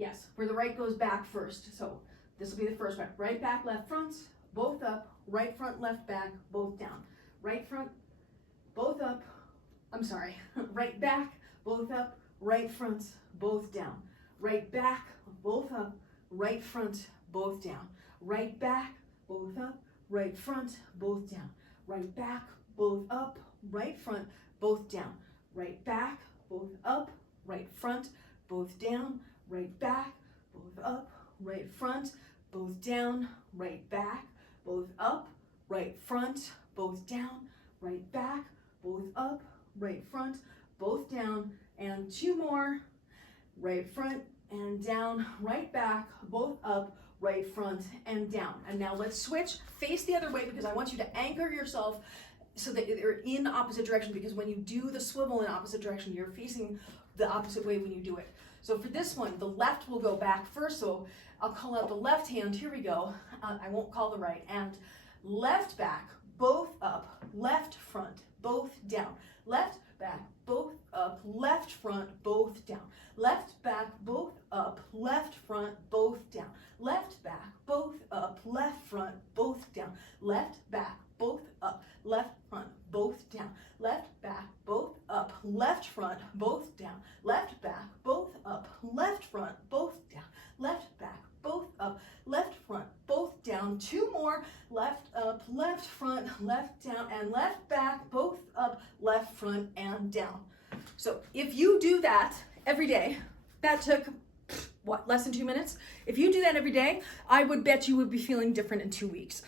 Yes, where the right goes back first. So this will be the first one. Right back, left front, both up. Right front, left back, both down. Right front, both up. I'm sorry. Right back, both up. Right front, both down. Right back, both up. Right front, both down. Right back, both up. Right front, both down. Right back, both up. Right front, both down. Right back, both up. Right front, both down. Right back, both up. Right front, both down. Right back, both up. Right front, both down. Right back, both up. Right front, both down. And two more. Right front and down. Right back, both up. Right front and down. And now let's switch, face the other way, because I want you to anchor yourself so that you're in opposite direction, because when you do the swivel in opposite direction, you're facing the opposite way when you do it. So for this one, the left will go back first, so I'll call out the left hand. Here we go. I won't call the right. And left back, both up, left front, both down. Left back, both up, left front, both down. Left back, both up, left front, both down. Left back, both up, left front, both down. Left back, both up, left front, both down. Left back, both up, left front, both down. Left back, both up, left front, both down. Left back, both up, left front, both down. Two more. Left up, left front, left down, and left back, both up, left front, and down. So if you do that every day, that took, what, less than 2 minutes? If you do that every day, I would bet you would be feeling different in 2 weeks.